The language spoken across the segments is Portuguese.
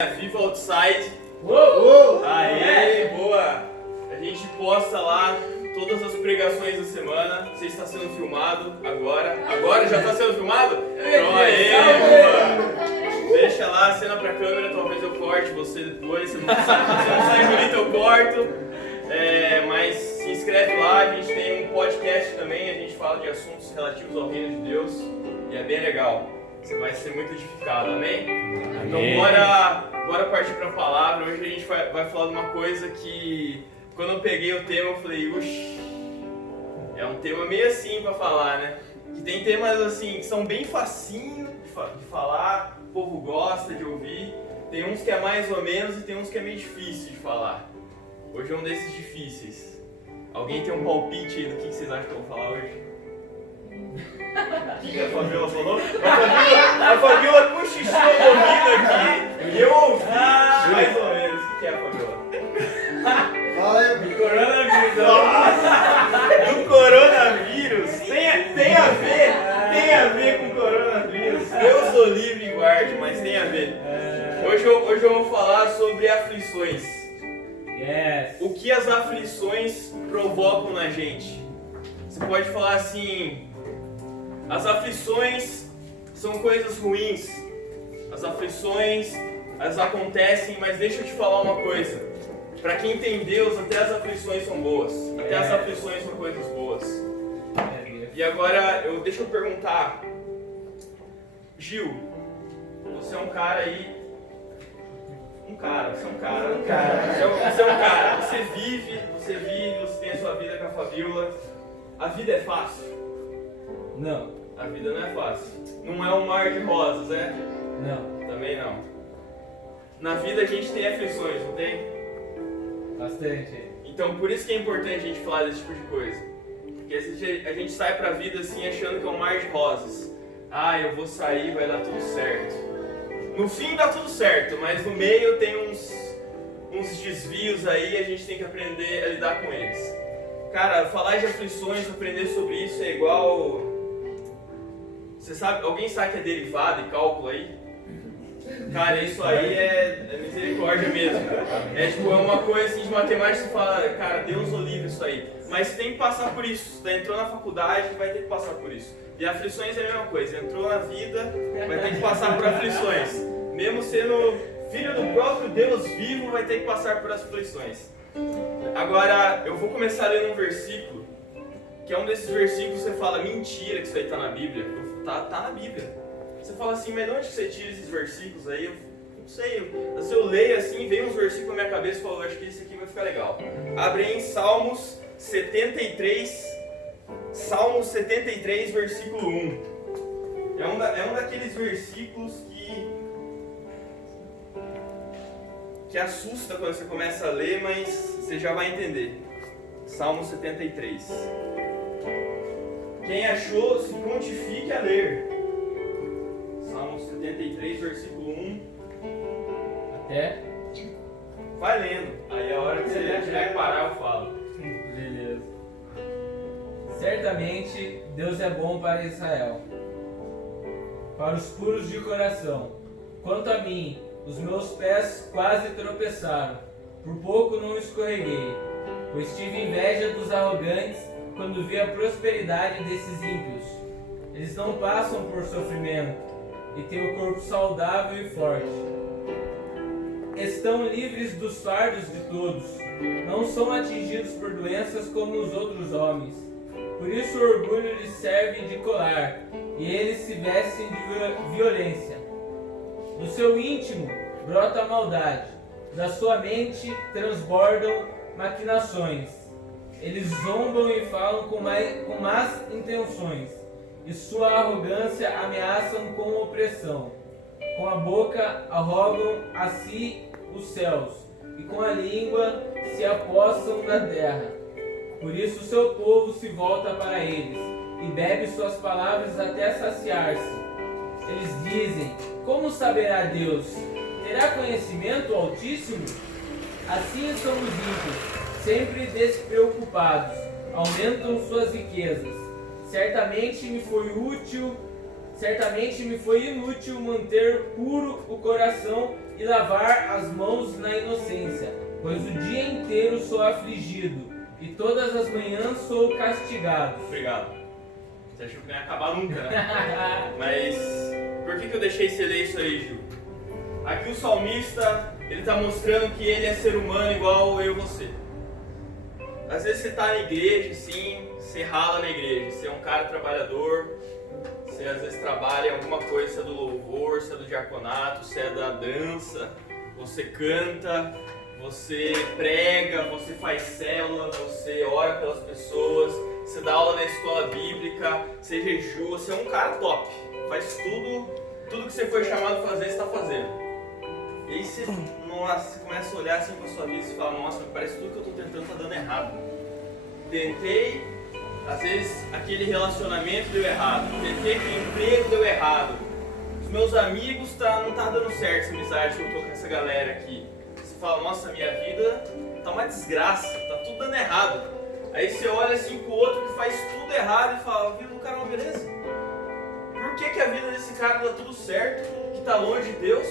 FIFA Outside. Aê, boa! A gente posta lá todas as pregações da semana. Você está sendo filmado agora. Agora já está sendo filmado? Então, boa! Deixa lá a cena pra câmera, talvez eu corte você depois. Se não sai bonito, eu corto. Mas se inscreve lá, a gente tem um podcast também. A gente fala de assuntos relativos ao reino de Deus. E é bem legal. Você vai ser muito edificado, amém? Então bora partir para a palavra. Hoje a gente vai falar de uma coisa que, quando eu peguei o tema, eu falei, é um tema meio assim para falar, né? Que tem temas assim que são bem facinho de falar, o povo gosta de ouvir. Tem uns que é mais ou menos e tem uns que é meio difícil de falar. Hoje é um desses difíceis. Alguém tem um palpite aí do que vocês acham que eu vou falar hoje? O que a Fabiola falou? A Fabiola cochichou o ouvido aqui e eu ouvi mais ou menos. O que é a Fabiola? Fala aí, do coronavírus. Nossa! Do coronavírus? Tem a ver com coronavírus. Deus o livre e guarde, mas tem a ver. Hoje eu vou falar sobre aflições. O que as aflições provocam na gente? Você pode falar assim... As aflições são coisas ruins. As aflições, elas acontecem, mas deixa eu te falar uma coisa. Para quem tem Deus, até as aflições são boas. Até as aflições são coisas boas. E agora, deixa eu perguntar. Gil, você é um cara aí... Você é um cara. Você vive, você tem a sua vida com a Fabiola. A vida é fácil? Não. A vida não é fácil. Não é um mar de rosas, é? Não. Também não. Na vida a gente tem aflições, não tem? Bastante. Então por isso que é importante a gente falar desse tipo de coisa. Porque a gente sai pra vida assim achando que é um mar de rosas. Eu vou sair, vai dar tudo certo. No fim dá tudo certo, mas no meio tem uns desvios aí e a gente tem que aprender a lidar com eles. Cara, falar de aflições, aprender sobre isso é igual... Você sabe, alguém sabe que é derivada e cálculo aí? Cara, isso aí é misericórdia mesmo. É uma coisa assim de matemática que você fala, cara, Deus o livre isso aí. Mas tem que passar por isso. Você entrou na faculdade, vai ter que passar por isso. E aflições é a mesma coisa. Entrou na vida, vai ter que passar por aflições. Mesmo sendo filho do próprio Deus vivo, vai ter que passar por aflições. Agora, eu vou começar lendo um versículo, que é um desses versículos que você fala, mentira que isso aí está na Bíblia. Tá na Bíblia. Você fala assim, mas de onde você tira esses versículos aí? Eu não sei. Se eu leio assim, vem uns versículos na minha cabeça e falo, acho que esse aqui vai ficar legal. Abre aí em Salmos 73, versículo 1. É um daqueles versículos que assusta quando você começa a ler, mas você já vai entender. Salmo 73. Quem achou, se prontifique a ler. Salmo 73, versículo 1. Até? Vai lendo. Aí a hora que você tiver que parar, eu falo. Beleza. Certamente Deus é bom para Israel, para os puros de coração. Quanto a mim, os meus pés quase tropeçaram, por pouco não escorreguei, pois tive inveja dos arrogantes quando vi a prosperidade desses ímpios. Eles não passam por sofrimento e têm o corpo saudável e forte. Estão livres dos fardos de todos, não são atingidos por doenças como os outros homens. Por isso o orgulho lhes serve de colar e eles se vestem de violência. Do seu íntimo brota a maldade, da sua mente transbordam maquinações. Eles zombam e falam com más intenções, e sua arrogância ameaçam com opressão. Com a boca arrogam a si os céus, e com a língua se apossam da terra. Por isso seu povo se volta para eles, e bebe suas palavras até saciar-se. Eles dizem, como saberá Deus? Terá conhecimento Altíssimo? Assim são os ímpios, sempre despreocupados, aumentam suas riquezas. Certamente me foi inútil manter puro o coração e lavar as mãos na inocência, pois o dia inteiro sou afligido e todas as manhãs sou castigado. Obrigado. Você achou que não ia acabar nunca, né? Mas por que eu deixei você ler isso aí, Gil? Aqui o salmista, ele está mostrando que ele é ser humano igual eu e você. Às vezes você está na igreja, sim, você rala na igreja, você é um cara trabalhador, você às vezes trabalha em alguma coisa, você é do louvor, você é do diaconato, você é da dança, você canta, você prega, você faz célula, você ora pelas pessoas, você dá aula na escola bíblica, você jejua, você é um cara top, faz tudo que você foi chamado a fazer, você está fazendo. E aí você começa a olhar assim pra sua vida e fala, nossa, parece que tudo que eu tô tentando tá dando errado. Tentei, às vezes aquele relacionamento deu errado, tentei aquele emprego deu errado, os meus amigos não tá dando certo essa amizade que eu tô com essa galera aqui. Você fala, nossa, minha vida tá uma desgraça, tá tudo dando errado. Aí você olha assim pro outro que faz tudo errado e fala, a vida do cara é uma beleza. Por que a vida desse cara dá tudo certo, que tá longe de Deus?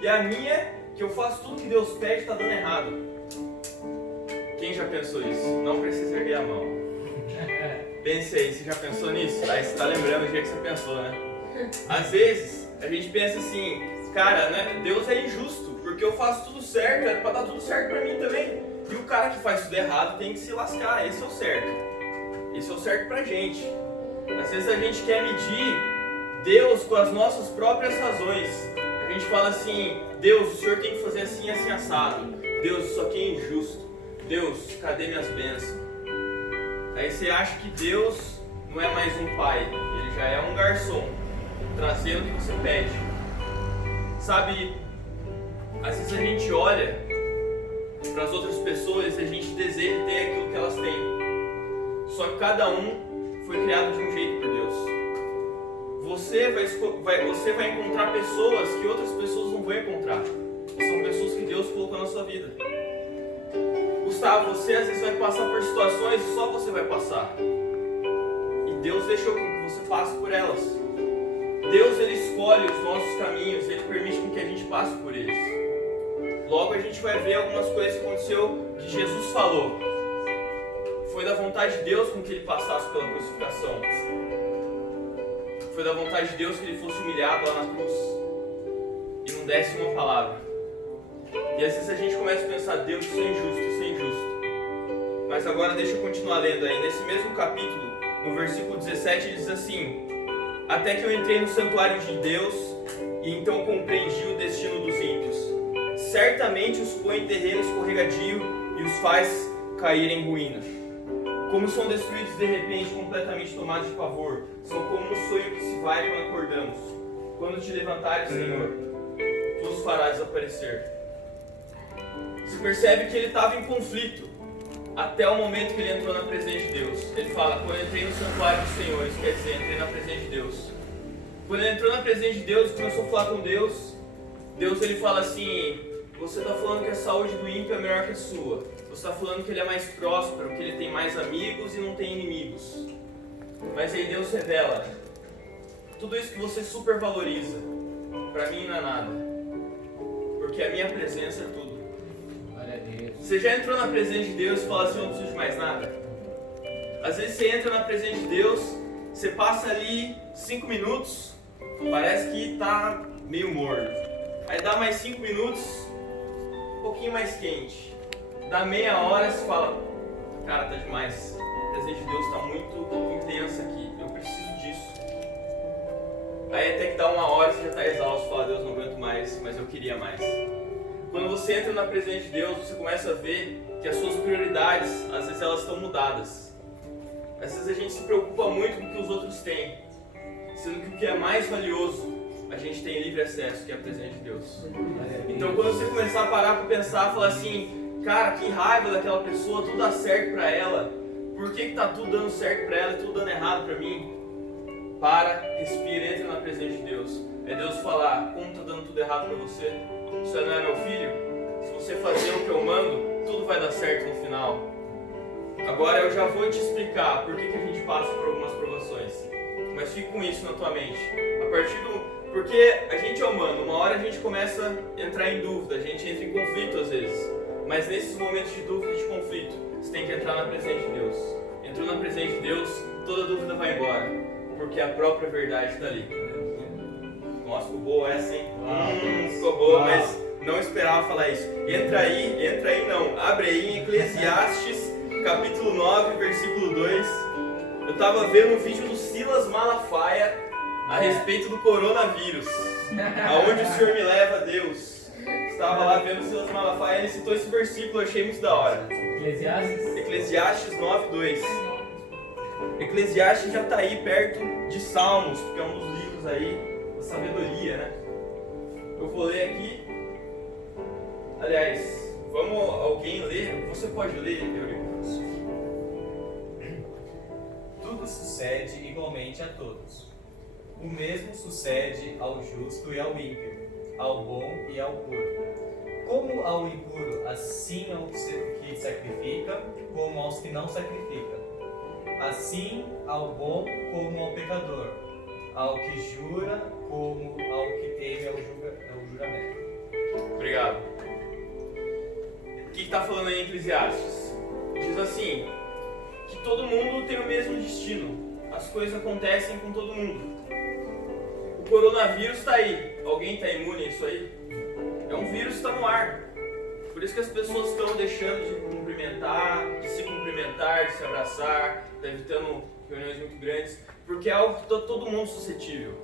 E a minha, que eu faço tudo que Deus pede, está dando errado. Quem já pensou isso? Não precisa erguer a mão. Pense aí, você já pensou nisso? Aí você está lembrando do dia que você pensou, né? Às vezes, a gente pensa assim, cara, né, Deus é injusto, porque eu faço tudo certo, é para dar tudo certo para mim também. E o cara que faz tudo errado tem que se lascar, esse é o certo. Esse é o certo pra gente. Às vezes a gente quer medir Deus com as nossas próprias razões. A gente fala assim, Deus, o Senhor tem que fazer assim, assim, assado. Deus, isso aqui é injusto. Deus, cadê minhas bênçãos? Aí você acha que Deus não é mais um pai, ele já é um garçom, trazendo o que você pede. Sabe, às vezes a gente olha para as outras pessoas e a gente deseja ter aquilo que elas têm. Só que cada um foi criado de um jeito por Deus. Você vai encontrar pessoas que outras pessoas não vão encontrar. E são pessoas que Deus colocou na sua vida. Gustavo, você às vezes vai passar por situações que só você vai passar. E Deus deixou que você passe por elas. Deus, ele escolhe os nossos caminhos, ele permite que a gente passe por eles. Logo a gente vai ver algumas coisas que aconteceu, que Jesus falou. Foi da vontade de Deus com que ele passasse pela crucificação. Foi da vontade de Deus que ele fosse humilhado lá na cruz e não desse uma palavra. E às vezes a gente começa a pensar, Deus, isso é injusto, isso é injusto. Mas agora deixa eu continuar lendo aí. Nesse mesmo capítulo, no versículo 17, ele diz assim: até que eu entrei no santuário de Deus e então compreendi o destino dos ímpios. Certamente os põe em terreno escorregadio e os faz cair em ruína. Como são destruídos de repente, completamente tomados de pavor. São como um sonho que se vai quando acordamos. Quando te levantares, Senhor, tu os farás desaparecer. Você percebe que ele estava em conflito até o momento que ele entrou na presença de Deus. Ele fala, quando eu entrei no santuário do Senhor, isso quer dizer, entrei na presença de Deus. Quando ele entrou na presença de Deus e começou a falar com Deus, Deus ele fala assim, você está falando que a saúde do ímpio é melhor que a sua. Você está falando que ele é mais próspero, que ele tem mais amigos e não tem inimigos. Mas aí Deus revela, tudo isso que você supervaloriza, para mim não é nada. Porque a minha presença é tudo. Você já entrou na presença de Deus e fala assim, eu não preciso de mais nada? Às vezes você entra na presença de Deus, você passa ali 5 minutos, parece que está meio morno. Aí dá mais 5 minutos, um pouquinho mais quente. Dá meia hora, você fala, cara, tá demais. A presença de Deus está muito intensa aqui, eu preciso disso. Aí até que dá 1 hora, você já está exausto, fala, Deus, não aguento mais, mas eu queria mais. Quando você entra na presença de Deus, você começa a ver que as suas prioridades, às vezes elas estão mudadas. Às vezes a gente se preocupa muito com o que os outros têm, sendo que o que é mais valioso, a gente tem livre acesso, que é a presença de Deus. Então quando você começar a parar para pensar, falar assim, cara, que raiva daquela pessoa, tudo dá certo para ela, por que tá tudo dando certo para ela e tudo dando errado para mim? Para, respira, entra na presença de Deus. É Deus falar, como tá dando tudo errado para você? Você não é meu filho? Se você fazer o que eu mando, tudo vai dar certo no final. Agora eu já vou te explicar por que a gente passa por algumas provações. Mas fique com isso na tua mente. A Porque a gente é humano, uma hora a gente começa a entrar em dúvida, a gente entra em conflito às vezes. Mas nesses momentos de dúvida e de conflito, você tem que entrar na presença de Deus. Entrou na presença de Deus, toda dúvida vai embora, porque a própria verdade está ali. Nossa, ficou boa essa, hein? Ficou boa, mas não esperava falar isso. Entra aí não. Abre aí em Eclesiastes, capítulo 9, versículo 2. Eu tava vendo um vídeo do Silas Malafaia a respeito do coronavírus. Aonde o Senhor me leva, Deus. Estava lá vendo o Silas Malafaia e ele citou esse versículo, eu achei muito da hora. Eclesiastes 9, 2. Eclesiastes já está aí perto de Salmos, porque é um dos livros aí da sabedoria, né? Eu vou ler aqui. Aliás, vamos alguém ler? Você pode ler, Eurico? Tudo sucede igualmente a todos. O mesmo sucede ao justo e ao ímpio, ao bom e ao puro. Como ao impuro, assim ao que sacrifica, como aos que não sacrificam. Assim ao bom como ao pecador, ao que jura como ao que teme ao juramento. Obrigado. O que está falando aí em Eclesiastes? Diz assim, que todo mundo tem o mesmo destino. As coisas acontecem com todo mundo. O coronavírus está aí. Alguém está imune a isso aí? É um vírus que está no ar. Por isso que as pessoas estão deixando de cumprimentar, de se abraçar, tá evitando reuniões muito grandes, porque é algo que está todo mundo suscetível.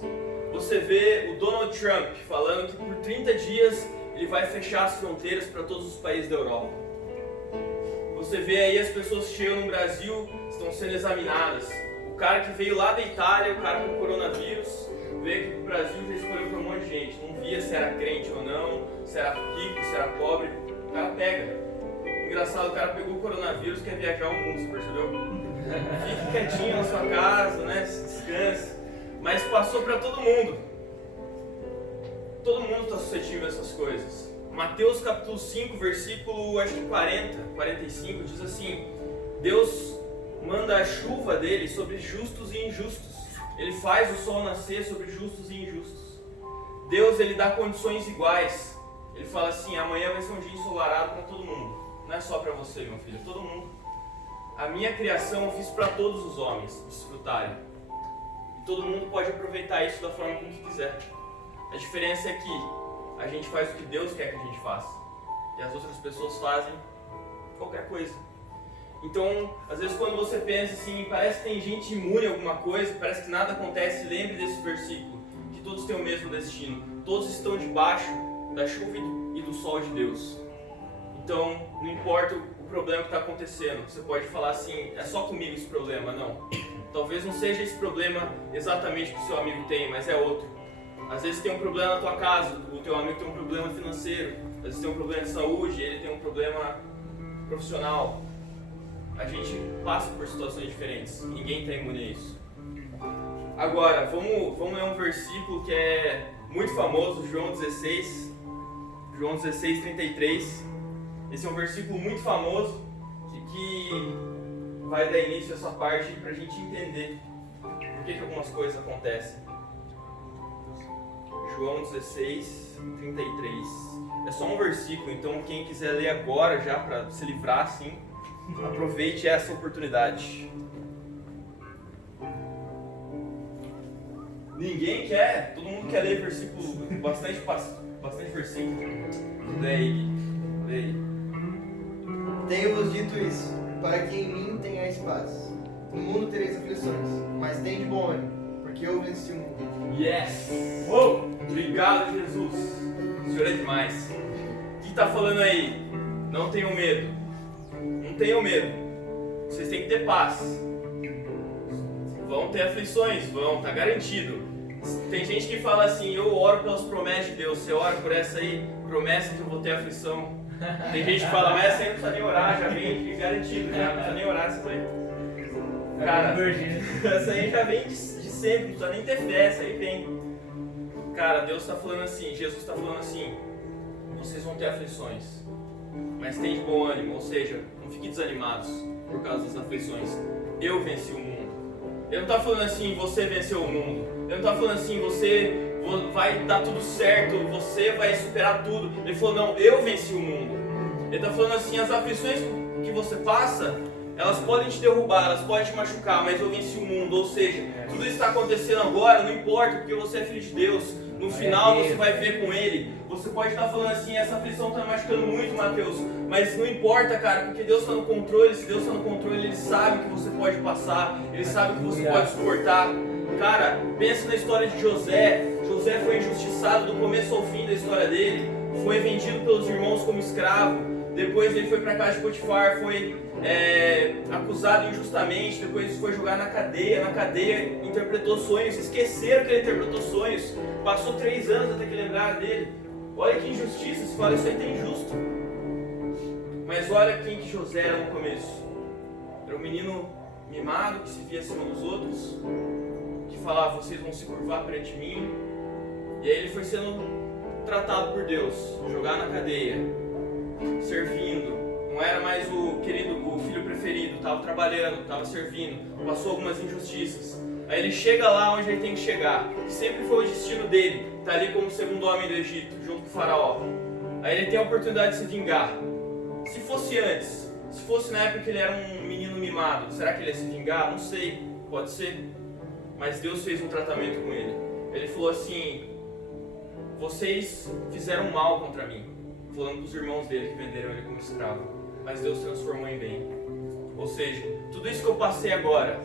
Você vê o Donald Trump falando que por 30 dias ele vai fechar as fronteiras para todos os países da Europa. Você vê aí as pessoas que chegam no Brasil, estão sendo examinadas. O cara que veio lá da Itália, o cara com coronavírus, veio aqui pro Brasil e já escolheu para um monte de gente. Não via se era crente ou não, se era rico, se era pobre. O cara pega. Engraçado, o cara pegou o coronavírus e quer viajar o mundo, você percebeu? Fique quietinho na sua casa, né? Descanse. Mas passou para todo mundo. Todo mundo está suscetível a essas coisas. Mateus capítulo 5, versículo acho que 40, 45, diz assim: Deus manda a chuva dele sobre justos e injustos. Ele faz o sol nascer sobre justos e injustos. Deus, ele dá condições iguais. Ele fala assim, amanhã vai ser um dia ensolarado para todo mundo. Não é só para você, meu filho, todo mundo. A minha criação eu fiz para todos os homens desfrutarem. E todo mundo pode aproveitar isso da forma como quiser. A diferença é que a gente faz o que Deus quer que a gente faça. E as outras pessoas fazem qualquer coisa. Então, às vezes quando você pensa assim, parece que tem gente imune a alguma coisa, parece que nada acontece, lembre desse versículo, que todos têm o mesmo destino. Todos estão debaixo da chuva e do sol de Deus. Então, não importa o problema que está acontecendo, você pode falar assim, é só comigo esse problema, não. Talvez não seja esse problema exatamente que o seu amigo tem, mas é outro. Às vezes tem um problema na tua casa, o teu amigo tem um problema financeiro, às vezes tem um problema de saúde, ele tem um problema profissional. A gente passa por situações diferentes, ninguém está imune a isso. Agora, vamos ler um versículo que é muito famoso, João 16, 33. Esse é um versículo muito famoso e que vai dar início a essa parte para a gente entender por que algumas coisas acontecem. João 16, 33. É só um versículo, então quem quiser ler agora já para se livrar assim, aproveite essa oportunidade. Ninguém quer? Todo mundo quer ler versículo, bastante versículo. Leia. Tenho-vos dito isso, para que em mim tenhais paz. No mundo tereis aflições, mas tende bom ânimo, porque eu venci o mundo. Yes! Uou! Obrigado, Jesus! O Senhor é demais. O que está falando aí? Não tenham medo. Não tenham medo. Vocês têm que ter paz. Vão ter aflições, vão, tá garantido. Tem gente que fala assim, eu oro pelas promessas de Deus. Você ora por essa aí, promessa que eu vou ter aflição. Tem gente que fala, mas essa aí não precisa nem orar, já vem garantido, já não precisa nem orar essa aí. Cara, essa aí já vem de sempre, não precisa nem ter fé, essa aí vem. Cara, Deus está falando assim, Jesus está falando assim, vocês vão ter aflições, mas tenham de bom ânimo, ou seja, não fiquem desanimados por causa das aflições. Eu venci o mundo. Ele não está falando assim, você venceu o mundo. Ele não está falando assim, você vai dar tudo certo, você vai superar tudo. Ele falou, não, eu venci o mundo. Ele está falando assim, as aflições que você passa, elas podem te derrubar, elas podem te machucar, mas eu venci o mundo. Ou seja, tudo isso está acontecendo agora, não importa, porque você é filho de Deus. No final você vai ver com Ele. Você pode estar falando assim, essa aflição está me machucando muito, Mateus, mas não importa, cara, porque Deus está no controle. Se Deus está no controle, Ele sabe o que você pode passar, Ele sabe o que você pode suportar. Cara, pensa na história de José. José foi injustiçado do começo ao fim da história dele. Foi vendido pelos irmãos como escravo. Depois ele foi para a casa de Potifar, foi acusado injustamente. Depois foi jogado na cadeia. Na cadeia interpretou sonhos. Esqueceram que ele interpretou sonhos. Passou 3 anos até que lembraram dele. Olha que injustiça. Se fala, isso aí tá injusto. Mas olha quem que José era no começo. Era um menino mimado que se via acima dos outros, que falava, vocês vão se curvar perante mim. E aí ele foi sendo tratado por Deus, jogado na cadeia, servindo. Não era mais o filho preferido, estava trabalhando, estava servindo, passou algumas injustiças. Aí ele chega lá onde ele tem que chegar, que sempre foi o destino dele, está ali como segundo homem do Egito, junto com o faraó. Aí ele tem a oportunidade de se vingar. Se fosse antes, se fosse na época que ele era um menino mimado, será que ele ia se vingar? Não sei, pode ser. Mas Deus fez um tratamento com ele. Ele falou assim, vocês fizeram mal contra mim, falando dos irmãos dele que venderam ele como escravo, mas Deus transformou em bem. Ou seja, tudo isso que eu passei agora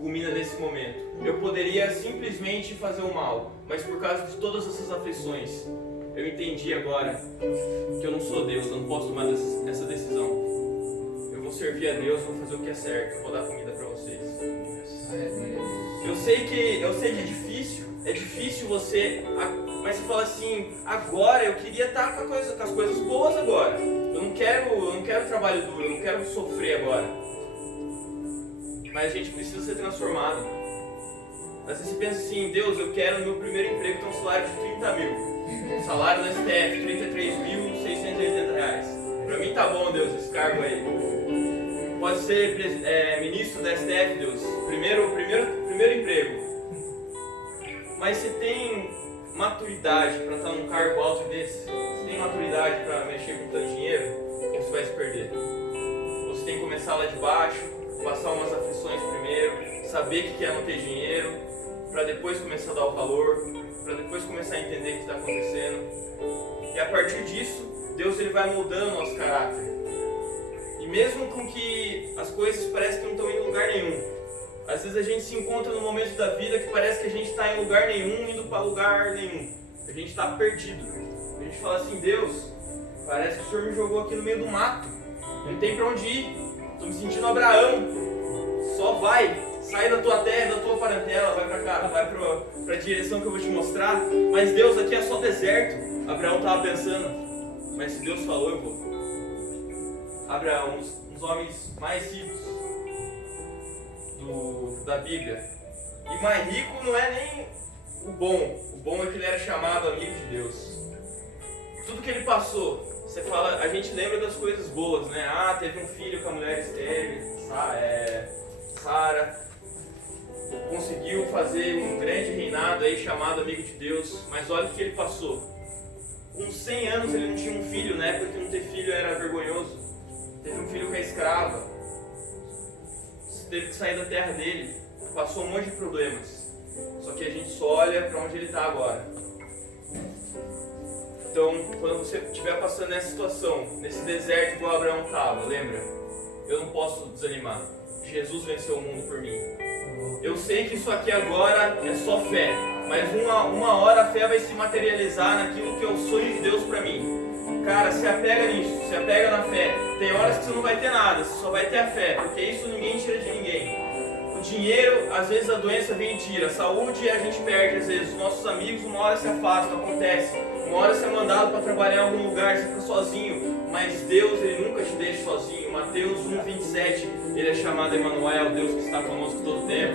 culmina nesse momento. Eu poderia simplesmente fazer o mal, mas por causa de todas essas aflições, eu entendi agora que eu não sou Deus, eu não posso tomar essa decisão. Eu vou servir a Deus, vou fazer o que é certo, vou dar comida para vocês. Eu sei que é difícil você, mas você fala assim, agora eu queria estar com as coisas boas agora. Eu não quero trabalho duro, eu não quero sofrer agora. Mas a gente precisa ser transformado. Às vezes você pensa assim, Deus, eu quero no meu primeiro emprego ter um salário de 30 mil. Salário no STF, R$ 33.680. Pra mim tá bom, Deus, esse cargo aí. Pode ser ministro da STF, Deus. Primeiro emprego. Mas você tem maturidade para estar num cargo alto desse? Você tem maturidade para mexer com tanto dinheiro? Ou você vai se perder? Você tem que começar lá de baixo, passar umas aflições primeiro, saber o que é não ter dinheiro, para depois começar a dar o valor, para depois começar a entender o que está acontecendo. E a partir disso, Deus ele vai moldando o nosso caráter. E mesmo com que as coisas parecem que não estão em lugar nenhum, às vezes a gente se encontra num momento da vida que parece que a gente está em lugar nenhum, indo para lugar nenhum. A gente está perdido. A gente fala assim, Deus, parece que o Senhor me jogou aqui no meio do mato. Não tem para onde ir. Estou me sentindo Abraão. Só vai. Sai da tua terra, da tua parentela, vai para cá, vai para a direção que eu vou te mostrar. Mas Deus, aqui é só deserto. Abraão estava pensando, mas se Deus falou, eu vou. Abraão, um dos homens mais ricos da Bíblia. E mais rico não é nem o bom é que ele era chamado amigo de Deus. Tudo que ele passou, você fala, a gente lembra das coisas boas, né? Ah, teve um filho com a mulher estéril, Sara, conseguiu fazer um grande reinado aí chamado amigo de Deus, mas olha o que ele passou. Com 100 anos ele não tinha um filho, né? Porque não ter filho era vergonhoso. Teve um filho com a escrava. Teve que sair da terra dele, passou um monte de problemas. Só que a gente só olha para onde ele está agora. Então, quando você estiver passando nessa situação, nesse deserto igual Abraão estava, lembra? Eu não posso desanimar. Jesus venceu o mundo por mim. Eu sei que isso aqui agora é só fé, mas uma hora a fé vai se materializar naquilo que é o sonho de Deus para mim. Cara, se apega nisso, se apega na fé. Tem horas que você não vai ter nada, você só vai ter a fé, porque isso ninguém tira de ninguém. O dinheiro, às vezes a doença vem e tira. A saúde a gente perde, às vezes. Os nossos amigos uma hora se afastam, acontece. Uma hora você é mandado para trabalhar em algum lugar, você fica sozinho. Mas Deus, Ele nunca te deixa sozinho. Mateus 1,27, Ele é chamado Emanuel, Deus que está conosco todo o tempo.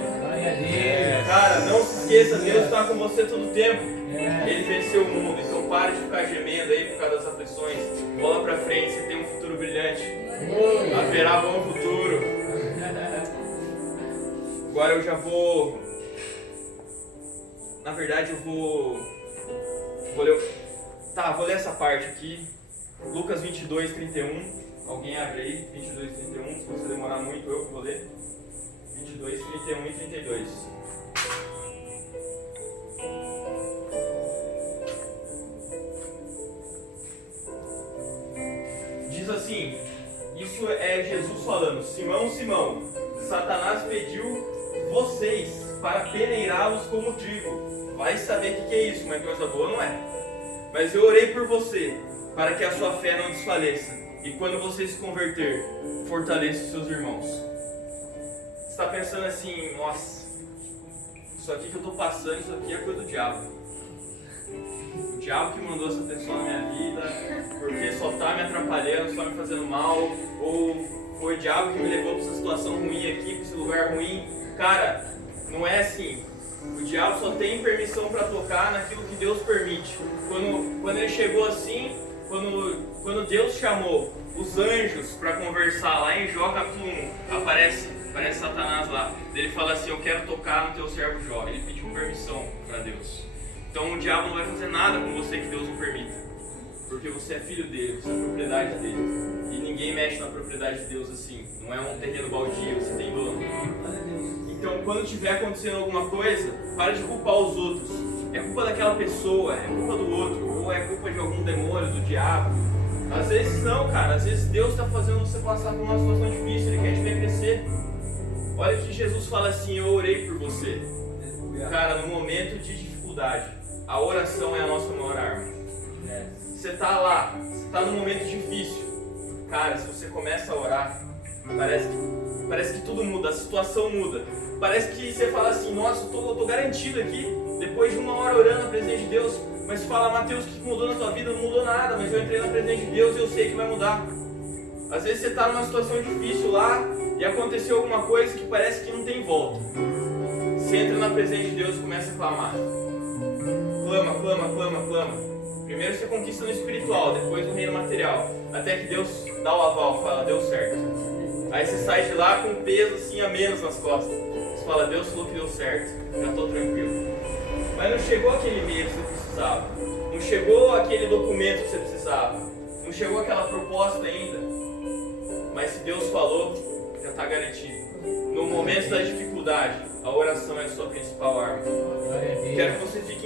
Cara, não se esqueça, Deus está com você todo o tempo. Ele venceu o mundo, então pare de ficar gemendo aí por causa das aflições. Bola pra frente, você tem um futuro brilhante. Haverá bom futuro. Agora eu já vou na verdade eu vou ler. Tá, vou ler essa parte aqui. Lucas 22, 31. Alguém abre aí, 22, 31. Se você demorar muito, eu que vou ler. 22, 31 e 32. Diz assim, isso é Jesus falando: Simão, Simão, Satanás pediu vocês para peneirá-los como trigo. Vai saber o que é isso, mas coisa boa não é. Mas eu orei por você, para que a sua fé não desfaleça. E quando você se converter, fortaleça os seus irmãos. Você está pensando assim, nossa, isso aqui que eu estou passando, isso aqui é coisa do diabo. O diabo que mandou essa pessoa na minha vida, porque só está me atrapalhando, só me fazendo mal, ou foi o diabo que me levou para essa situação ruim aqui, para esse lugar ruim. Cara, não é assim. O diabo só tem permissão para tocar naquilo que Deus permite. Quando ele chegou assim, quando Deus chamou os anjos para conversar lá em Jó capítulo 1, aparece Satanás lá. Ele fala assim: eu quero tocar no teu servo Jó. Ele pediu permissão para Deus. Então o diabo não vai fazer nada com você que Deus não permita, porque você é filho dele, você é propriedade dele. E ninguém mexe na propriedade de Deus assim. Não é um terreno baldio, você tem dono. Então quando estiver acontecendo alguma coisa, para de culpar os outros. É culpa daquela pessoa, é culpa do outro, ou é culpa de algum demônio, do diabo. Às vezes não, cara. Às vezes Deus está fazendo você passar por uma situação difícil, Ele quer te ver crescer. Olha que Jesus fala assim: eu orei por você. Cara, no momento de dificuldade, a oração é a nossa maior arma. Você está lá, você está num momento difícil. Cara, se você começa a orar, parece que tudo muda, a situação muda. Parece que você fala assim: nossa, eu tô garantido aqui, depois de uma hora orando na presença de Deus. Mas você fala: Mateus, o que mudou na tua vida? Não mudou nada, mas eu entrei na presença de Deus e eu sei que vai mudar. Às vezes você está numa situação difícil lá e aconteceu alguma coisa que parece que não tem volta. Você entra na presença de Deus e começa a clamar. Clama, clama, clama, clama. Primeiro você conquista no espiritual, depois no reino material. Até que Deus dá o aval, fala: deu certo. Aí você sai de lá com um peso assim a menos nas costas. Você fala: Deus falou que deu certo, já estou tranquilo. Mas não chegou aquele e-mail que você precisava. Não chegou aquele documento que você precisava. Não chegou aquela proposta ainda. Mas se Deus falou, já está garantido. No momento da dificuldade, a oração é a sua principal arma. Quero que você fique em